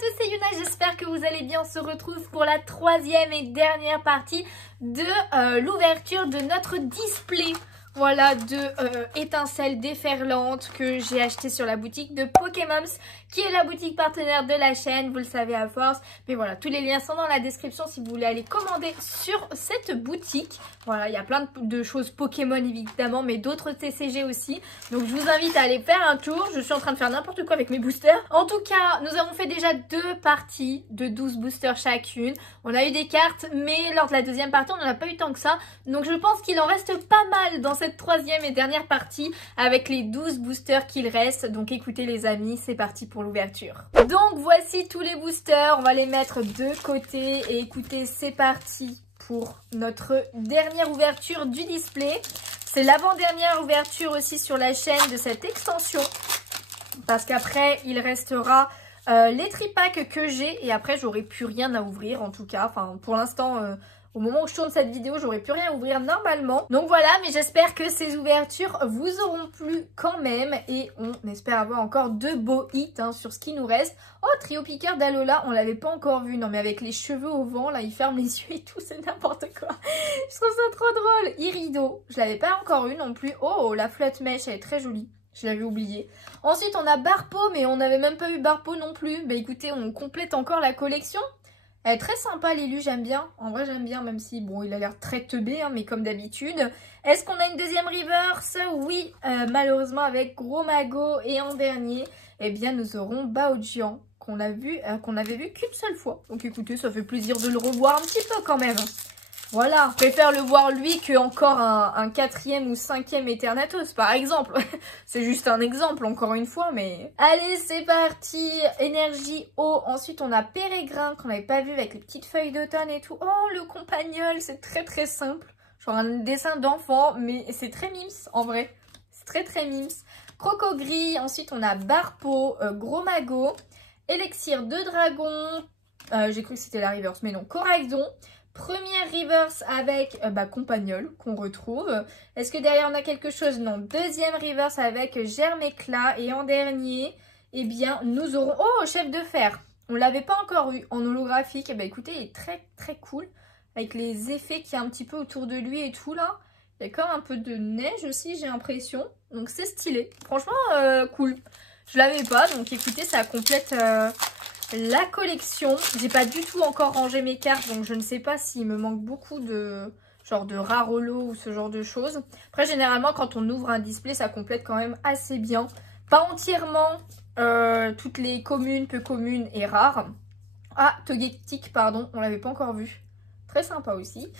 tous, c'est Yuna, j'espère que vous allez bien. On se retrouve pour la troisième et dernière partie de l'ouverture de notre display. Voilà, de étincelles déferlantes que j'ai acheté sur la boutique de Pokémon, qui est la boutique partenaire de la chaîne, vous le savez à force. Mais voilà, tous les liens sont dans la description si vous voulez aller commander sur cette boutique. Voilà, il y a plein de choses Pokémon évidemment, mais d'autres TCG aussi. Donc je vous invite à aller faire un tour. Je suis en train de faire n'importe quoi avec mes boosters. En tout cas, nous avons fait déjà 2 parties de 12 boosters chacune. On a eu des cartes, mais lors de la deuxième partie, on n'en a pas eu tant que ça. Donc je pense qu'il en reste pas mal dans cette troisième et dernière partie avec les 12 boosters qu'il reste. Donc écoutez les amis, c'est parti pour l'ouverture. Donc voici tous les boosters, on va les mettre de côté et écoutez, c'est parti pour notre dernière ouverture du display. C'est l'avant-dernière ouverture aussi sur la chaîne de cette extension parce qu'après il restera les tripacks que j'ai et après j'aurai plus rien à ouvrir en tout cas. Enfin pour l'instant au moment où je tourne cette vidéo, j'aurais plus rien à ouvrir normalement. Donc voilà, mais j'espère que ces ouvertures vous auront plu quand même. Et on espère avoir encore 2 beaux hits sur ce qui nous reste. Oh, Trio Piqueur d'Alola, on l'avait pas encore vu. Non mais avec les cheveux au vent, là, il ferme les yeux et tout, c'est n'importe quoi. Je trouve ça trop drôle. Irido, je l'avais pas encore eu non plus. Oh, la flotte mèche, elle est très jolie. Je l'avais oublié. Ensuite, on a Barpo, mais on n'avait même pas eu Barpo non plus. Bah écoutez, on complète encore la collection. Elle est très sympa l'élu, j'aime bien. En vrai j'aime bien, même si bon il a l'air très teubé, mais comme d'habitude. Est-ce qu'on a une deuxième reverse? Oui, malheureusement avec Gros Mago. Et en dernier, eh bien nous aurons Baojian qu'on n'avait vu qu'une seule fois. Donc écoutez, ça fait plaisir de le revoir un petit peu quand même. Voilà, je préfère le voir lui que encore un 4e ou 5e Eternatus par exemple. C'est juste un exemple encore une fois, mais... Allez, c'est parti. Énergie eau. Ensuite, on a Pérégrin qu'on n'avait pas vu avec les petites feuilles d'automne et tout. Oh, le compagnol, c'est très très simple. Genre un dessin d'enfant, mais c'est très mims en vrai. C'est très très mims. Crocogris. Ensuite, on a Barpo, Gros Mago, Élixir de Dragon. J'ai cru que c'était la reverse, mais non. Coraxon. Première reverse avec Compagnol qu'on retrouve. Est-ce que derrière on a quelque chose? Non. Deuxième reverse avec Germe-Éclat. Et en dernier, eh bien, nous aurons... Oh, Chef de Fer. On ne l'avait pas encore eu en holographique. Écoutez, il est très très cool. Avec les effets qu'il y a un petit peu autour de lui et tout là. Il y a quand même un peu de neige aussi, j'ai l'impression. Donc c'est stylé. Franchement, cool. Je l'avais pas. Donc écoutez, ça complète... la collection. J'ai pas du tout encore rangé mes cartes, donc je ne sais pas s'il me manque beaucoup de genre de rares holos ou ce genre de choses. Après, généralement, quand on ouvre un display, ça complète quand même assez bien. Pas entièrement toutes les communes, peu communes et rares. Ah, Togetic, pardon, on l'avait pas encore vu. Très sympa aussi.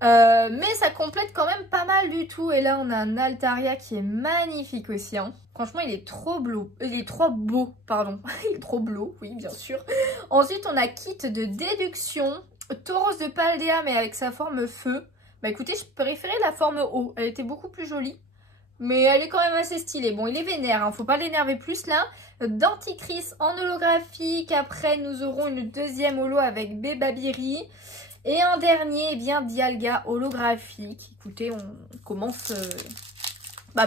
Mais ça complète quand même pas mal du tout. Et là, on a un Altaria qui est magnifique aussi. Franchement, il est trop beau. Il est trop beau, pardon. Il est trop beau, oui, bien sûr. Ensuite, on a Kit de déduction. Tauros de Paldea, mais avec sa forme feu. Bah écoutez, je préférais la forme eau. Elle était beaucoup plus jolie. Mais elle est quand même assez stylée. Bon, il est vénère, faut pas l'énerver plus là. Denticris en holographique. Après, nous aurons une deuxième holo avec Bébabiri. Et en dernier, eh bien, Dialga holographique. Écoutez, on commence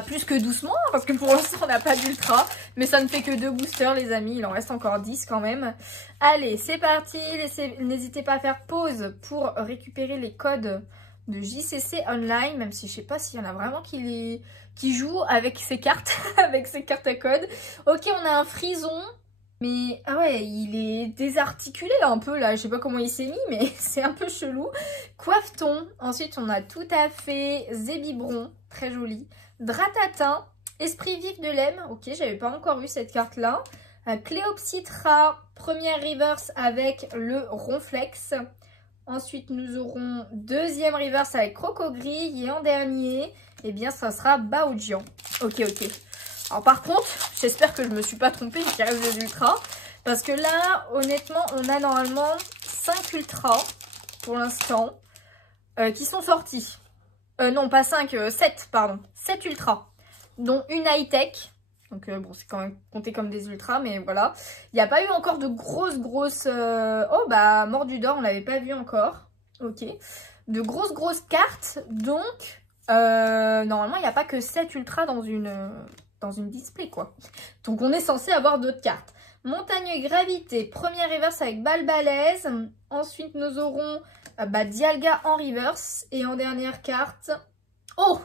plus que doucement, parce que pour l'instant, on n'a pas d'ultra. Mais ça ne fait que 2 boosters, les amis. Il en reste encore 10 quand même. Allez, c'est parti. N'hésitez pas à faire pause pour récupérer les codes de JCC Online. Même si je sais pas s'il y en a vraiment qui jouent avec ces cartes, avec ces cartes à code. Ok, on a un Frison. Mais, ah ouais, il est désarticulé un peu là, je sais pas comment il s'est mis, mais c'est un peu chelou. Coiffeton, ensuite on a tout à fait Zébibron, très joli. Dratatin, Esprit vif de Lemme, ok, j'avais pas encore vu cette carte là. Cléopsitra, première reverse avec le Ronflex. Ensuite nous aurons deuxième reverse avec Crocogris et en dernier, eh bien ça sera Baojian. Ok. Alors par contre, j'espère que je me suis pas trompée et qu'il reste des ultras. Parce que là, honnêtement, on a normalement 5 ultras pour l'instant qui sont sortis. Non, pas 5, 7, pardon. 7 ultras, dont une high-tech. Donc bon, c'est quand même compté comme des ultras, mais voilà. Il n'y a pas eu encore de grosses... Oh bah, Mordudor, on l'avait pas vu encore. Ok. De grosses cartes, donc... normalement, il n'y a pas que 7 ultras dans une display, quoi. Donc, on est censé avoir d'autres cartes. Montagne Gravité, première reverse avec Balbalaise. Ensuite, nous aurons Dialga en reverse. Et en dernière carte... Oh!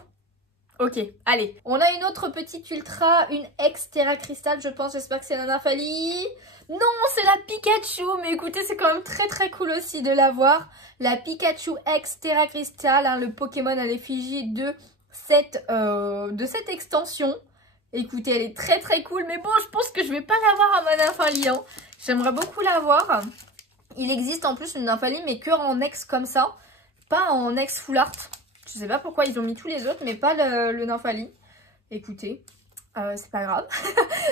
Ok, allez. On a une autre petite ultra, une ex Terra Crystal, je pense. J'espère que c'est la Nymphalie. Non, c'est la Pikachu. Mais écoutez, c'est quand même très très cool aussi de l'avoir. La Pikachu ex Terra Crystal, hein, le Pokémon à l'effigie de cette extension. Écoutez, elle est très très cool. Mais bon, je pense que je vais pas l'avoir à ma Nymphalie. Hein. J'aimerais beaucoup l'avoir. Il existe en plus une Nymphalie, mais que en ex comme ça. Pas en ex full art. Je sais pas pourquoi ils ont mis tous les autres, mais pas le Nymphalie. Écoutez, c'est pas grave.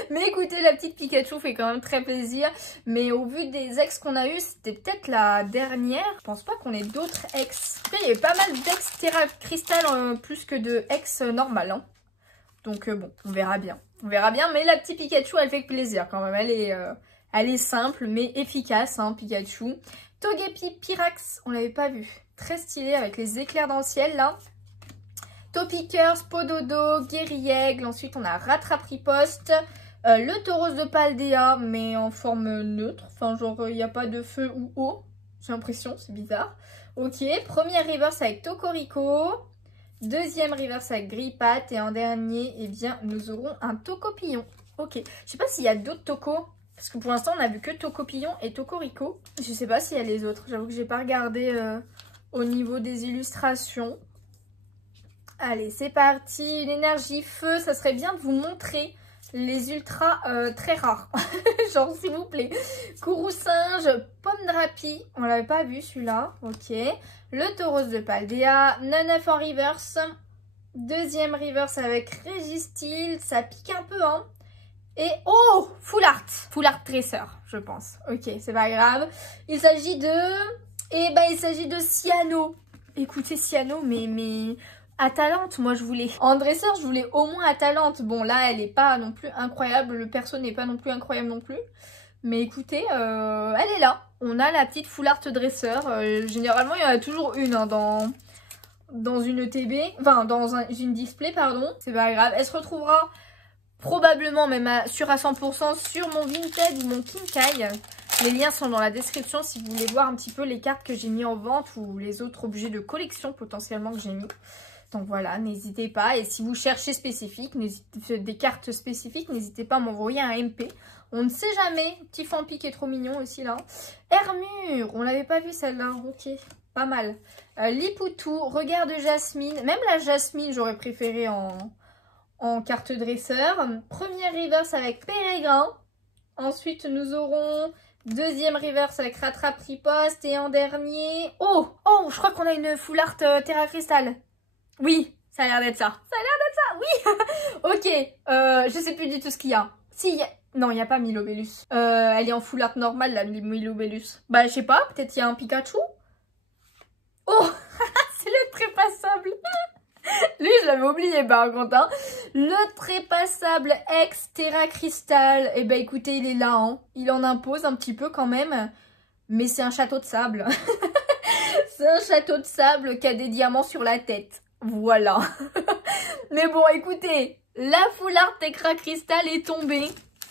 Mais écoutez, la petite Pikachu fait quand même très plaisir. Mais au vu des ex qu'on a eu, c'était peut-être la dernière. Je pense pas qu'on ait d'autres ex. Après, il y avait pas mal d'ex Terra Crystal plus que de ex normal. Hein. Donc bon, on verra bien. On verra bien, mais la petite Pikachu, elle fait plaisir quand même. Elle est simple, mais efficace, hein, Pikachu. Togepi Pyrax, on l'avait pas vu. Très stylé avec les éclairs dans le ciel là. Topiqueur, Pododo, Guerriègle. Ensuite on a Rattrapriposte. Le Tauros de Paldea mais en forme neutre. Enfin genre il n'y a pas de feu ou eau. J'ai l'impression, c'est bizarre. Ok, première reverse avec Tocorico. Deuxième reverse avec Grippat. Et en dernier, eh bien nous aurons un Tocopillon. Ok, je sais pas s'il y a d'autres Tocos. Parce que pour l'instant on a vu que Tocopillon et Tocorico. Je sais pas s'il y a les autres. J'avoue que j'ai pas regardé... au niveau des illustrations. Allez, c'est parti. Une énergie feu. Ça serait bien de vous montrer les ultras très rares. Genre, s'il vous plaît. Courroucinge, Pomme Drapi. On l'avait pas vu, celui-là. Ok. Le Tauros de Paldea. Nanef en reverse. Deuxième reverse avec Registeel. Ça pique un peu, hein. Et oh, Full Art. Full Art Dresseur, je pense. Ok, c'est pas grave. Il s'agit de... Et ben il s'agit de Cyano. Écoutez Cyano, mais Atalante, moi je voulais. En dresseur, je voulais au moins Atalante. Bon là, elle est pas non plus incroyable. Le perso n'est pas non plus incroyable non plus. Mais écoutez, elle est là. On a la petite full art dresseur. Généralement, il y en a toujours une hein, dans une TB. Enfin, dans une display, pardon. C'est pas grave. Elle se retrouvera probablement même sûre à 100% sur mon Vinted ou mon Kinkai. Les liens sont dans la description si vous voulez voir un petit peu les cartes que j'ai mis en vente ou les autres objets de collection potentiellement que j'ai mis. Donc voilà, n'hésitez pas. Et si vous cherchez des cartes spécifiques, n'hésitez pas à m'envoyer un MP. On ne sait jamais. Petit Fampi qui est trop mignon aussi là. Hermure, on l'avait pas vu celle-là. Ok, pas mal. Lipoutou, Regard de Jasmine. Même la Jasmine, j'aurais préféré en carte dresseur. Première reverse avec Pérégrin. Ensuite, nous aurons... Deuxième reverse avec Rattrapriposte. Et en dernier... Oh, je crois qu'on a une full art Terra Crystal. Oui, ça a l'air d'être ça. Ça a l'air d'être ça, oui. Ok, je sais plus du tout ce qu'il y a. Si, non, il n'y a pas Milobellus. Elle est en full art normale, la Milobellus. Bah, je sais pas, peut-être il y a un Pikachu. Oh, c'est le trépassable. Lui, je l'avais oublié par contre. Hein. Le trépassable ex Terra Crystal. Eh ben écoutez, il est là. Hein. Il en impose un petit peu quand même. Mais c'est un château de sable. C'est un château de sable qui a des diamants sur la tête. Voilà. Mais bon, écoutez. La full art Terra Crystal est tombée.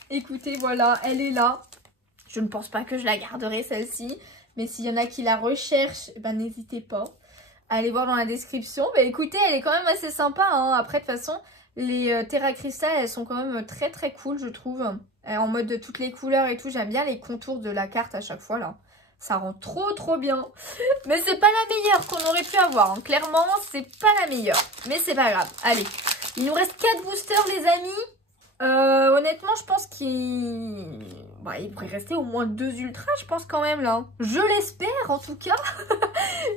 Écoutez, voilà, elle est là. Je ne pense pas que je la garderai celle-ci. Mais s'il y en a qui la recherchent, eh ben n'hésitez pas. Allez voir dans la description. Bah écoutez, elle est quand même assez sympa. Hein. Après, de toute façon, les Terra Crystal, elles sont quand même très très cool, je trouve. En mode de toutes les couleurs et tout. J'aime bien les contours de la carte à chaque fois, là. Ça rend trop bien. Mais c'est pas la meilleure qu'on aurait pu avoir. Hein. Clairement, c'est pas la meilleure. Mais c'est pas grave. Allez, il nous reste 4 boosters, les amis. Honnêtement, je pense qu'il pourrait rester au moins 2 ultras, je pense quand même, là. Je l'espère, en tout cas.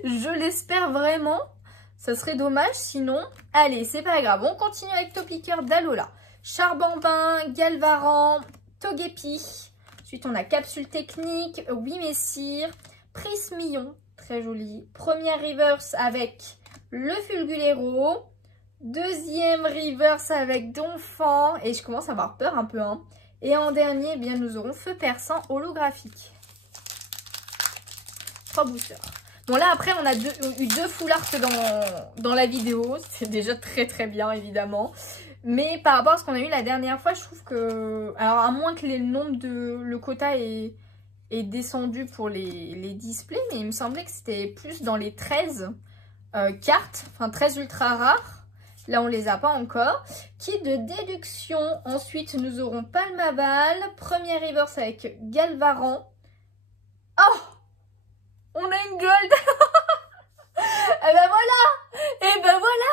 Je l'espère vraiment. Ça serait dommage sinon. Allez, c'est pas grave. On continue avec Topiqueur d'Alola. Charbambin, Galvaran, Togepi. Ensuite, on a Capsule Technique, Oui Messire, Prismillon, très joli. Première reverse avec le Fulgulero. Deuxième reverse avec Donphan. Et je commence à avoir peur un peu. Hein. Et en dernier, eh bien, nous aurons Feu Perçant holographique. 3 boosters. Bon là après on a eu 2 full art dans la vidéo. C'est déjà très bien évidemment. Mais par rapport à ce qu'on a eu la dernière fois, je trouve que... Alors à moins que le quota est descendu pour les displays, mais il me semblait que c'était plus dans les 13 cartes, enfin 13 ultra rares. Là, on les a pas encore. Kit de déduction. Ensuite, nous aurons Palmaval. Premier reverse avec Galvaran. Oh! On a une gold. Et ben voilà. Et ben voilà.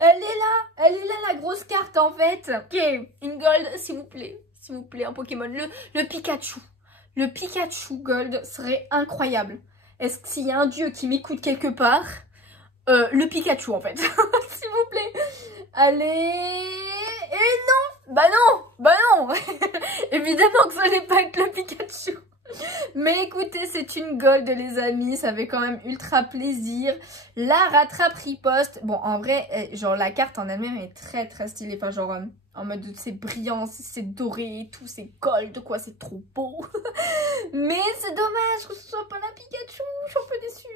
Elle est là la grosse carte en fait. Ok, une gold s'il vous plaît. S'il vous plaît, un Pokémon. Le Pikachu. Le Pikachu gold serait incroyable. Est-ce qu'il y a un dieu qui m'écoute quelque part? Le Pikachu en fait. S'il vous plaît. Allez. Et non. Bah non. Évidemment que ça n'est pas être le Pikachu. Mais écoutez, c'est une gold les amis, ça fait quand même ultra plaisir. La rattrape riposte. Bon en vrai, genre la carte en elle-même est très très stylée. Enfin genre en mode c'est brillant, c'est doré et tout, c'est gold quoi, c'est trop beau. Mais c'est dommage que ce soit pas la Pikachu, je suis un peu déçue.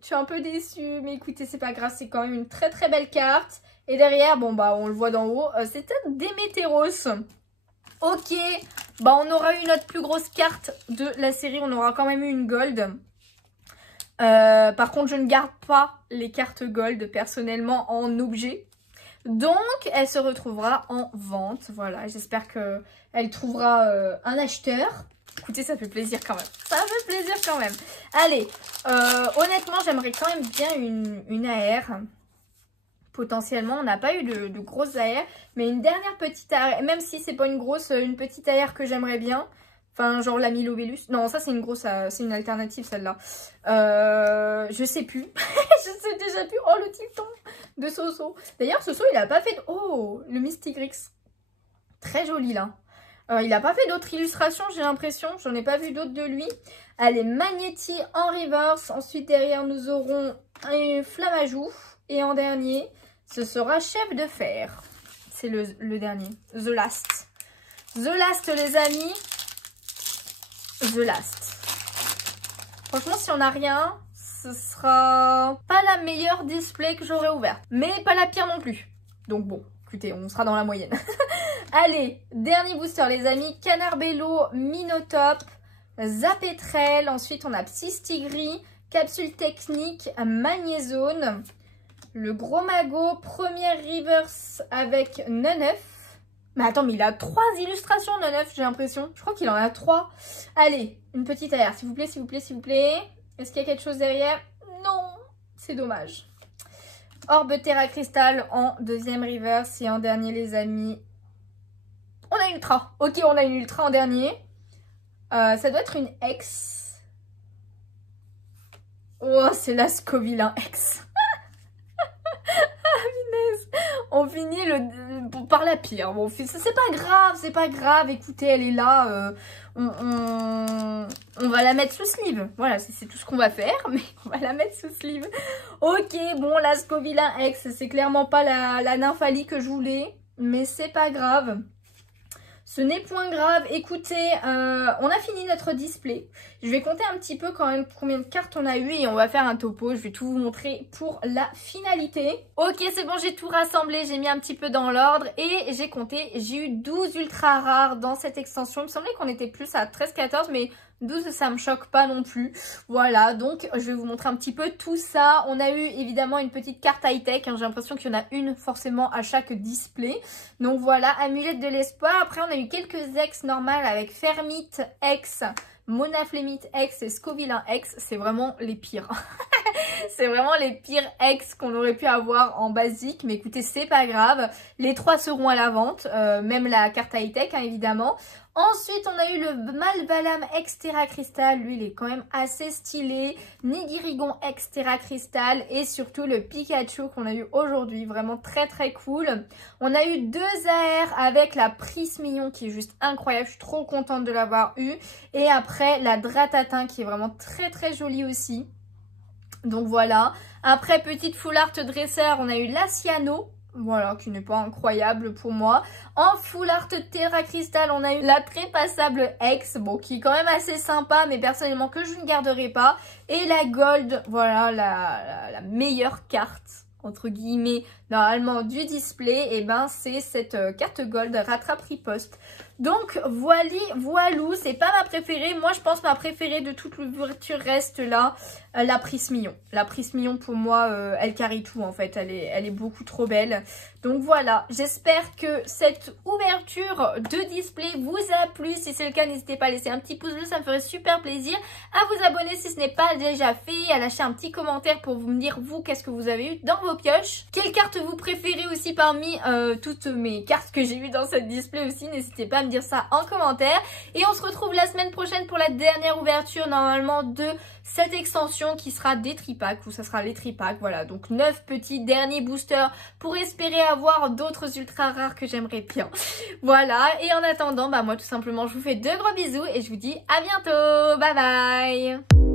Je suis un peu déçue, mais écoutez, c'est pas grave, c'est quand même une très très belle carte. Et derrière, bon bah on le voit d'en haut, c'est un Démétéros. Ok, bah on aura eu notre plus grosse carte de la série, on aura quand même eu une gold. Par contre, je ne garde pas les cartes gold personnellement en objet. Donc, elle se retrouvera en vente. Voilà, j'espère qu'elle trouvera un acheteur. Écoutez, ça fait plaisir quand même. Ça fait plaisir quand même. Allez, honnêtement, j'aimerais quand même bien une AR. Potentiellement, on n'a pas eu de grosses AR. Mais une dernière petite AR, même si c'est pas une grosse, une petite AR que j'aimerais bien. Enfin, genre la Milovellus. Non, ça c'est une grosse, c'est une alternative celle-là. Je sais plus. Je sais déjà plus. Oh, le Tilton de Soso. D'ailleurs, Soso, il a pas fait... Oh, le Mystigrix. Très joli là. Il n'a pas fait d'autres illustrations, j'ai l'impression. J'en ai pas vu d'autres de lui. Allez, Magnéti en reverse. Ensuite, derrière, nous aurons un Flammajou. Et en dernier, ce sera Chef de Fer. C'est le dernier. The Last. The Last, les amis. The Last. Franchement, si on n'a rien, ce sera pas la meilleure display que j'aurais ouverte. Mais pas la pire non plus. Donc bon, écoutez, on sera dans la moyenne. Allez, dernier booster les amis, Canarbello, Minotop, Zapetrel, ensuite on a Psystigris, Capsule Technique, Magnézone, le Gros Mago, première reverse avec Neneuf. Mais attends, mais il a 3 illustrations Neneuf, j'ai l'impression. Je crois qu'il en a 3. Allez, une petite AR, s'il vous plaît, s'il vous plaît, s'il vous plaît. Est-ce qu'il y a quelque chose derrière? Non, c'est dommage. Orbe Terra Cristal en deuxième reverse et en dernier les amis. On a une ultra. Ok, on a une ultra en dernier. Ça doit être une X. Oh, c'est la Scovillain X. On finit par la pire. Bon, c'est pas grave. Écoutez, elle est là. On va la mettre sous sleeve. Voilà, c'est tout ce qu'on va faire, mais on va la mettre sous sleeve. Ok, bon, la Scovillain X, c'est clairement pas la Nymphalie que je voulais, mais c'est pas grave. Ce n'est point grave. Écoutez, on a fini notre display. Je vais compter un petit peu quand même combien de cartes on a eu et on va faire un topo. Je vais tout vous montrer pour la finalité. Ok, c'est bon, j'ai tout rassemblé. J'ai mis un petit peu dans l'ordre et j'ai compté. J'ai eu 12 ultra rares dans cette extension. Il me semblait qu'on était plus à 13-14, mais 12, ça me choque pas non plus. Voilà, donc je vais vous montrer un petit peu tout ça. On a eu évidemment une petite carte high-tech. Hein, j'ai l'impression qu'il y en a une forcément à chaque display. Donc voilà, Amulette de l'espoir. Après, on a eu quelques ex normales avec Fermite X, Monaflémite X et Scovillain X. C'est vraiment les pires. C'est vraiment les pires ex qu'on aurait pu avoir en basique. Mais écoutez, c'est pas grave. Les 3 seront à la vente. Même la carte high-tech, hein, évidemment. Ensuite, on a eu le Malvalam X Terra Crystal. Lui, il est quand même assez stylé. Nidirigon X Terra Crystal. Et surtout, le Pikachu qu'on a eu aujourd'hui. Vraiment très, très cool. On a eu 2 AR avec la Prismillon qui est juste incroyable. Je suis trop contente de l'avoir eu. Et après, la Dratatin qui est vraiment très, très jolie aussi. Donc voilà. Après, petite full art dresseur, on a eu l'Asiano. Voilà, qui n'est pas incroyable pour moi. En full art Terra Crystal, on a eu la Trépassable X, bon, qui est quand même assez sympa, mais personnellement que je ne garderai pas. Et la Gold, voilà, la meilleure carte, entre guillemets, normalement du display, et ben c'est cette carte gold rattrape riposte. Donc voilou, c'est pas ma préférée. Moi je pense ma préférée de toute l'ouverture reste là, la Prise Mignon. La Prise Mignon pour moi, elle carry tout en fait, elle est beaucoup trop belle. Donc voilà, j'espère que cette ouverture de display vous a plu. Si c'est le cas, n'hésitez pas à laisser un petit pouce bleu, ça me ferait super plaisir. À vous abonner si ce n'est pas déjà fait, à lâcher un petit commentaire pour vous me dire vous qu'est-ce que vous avez eu dans vos pioches. Quelle carte vous préférez aussi parmi toutes mes cartes que j'ai eues dans cette display aussi, n'hésitez pas à me dire ça en commentaire. Et on se retrouve la semaine prochaine pour la dernière ouverture normalement de cette extension qui sera des tripacks, ou ça sera les tripacks, voilà. Donc 9 petits derniers boosters pour espérer avoir d'autres ultra rares que j'aimerais bien. Voilà, et en attendant, bah moi tout simplement je vous fais de gros bisous et je vous dis à bientôt, bye bye.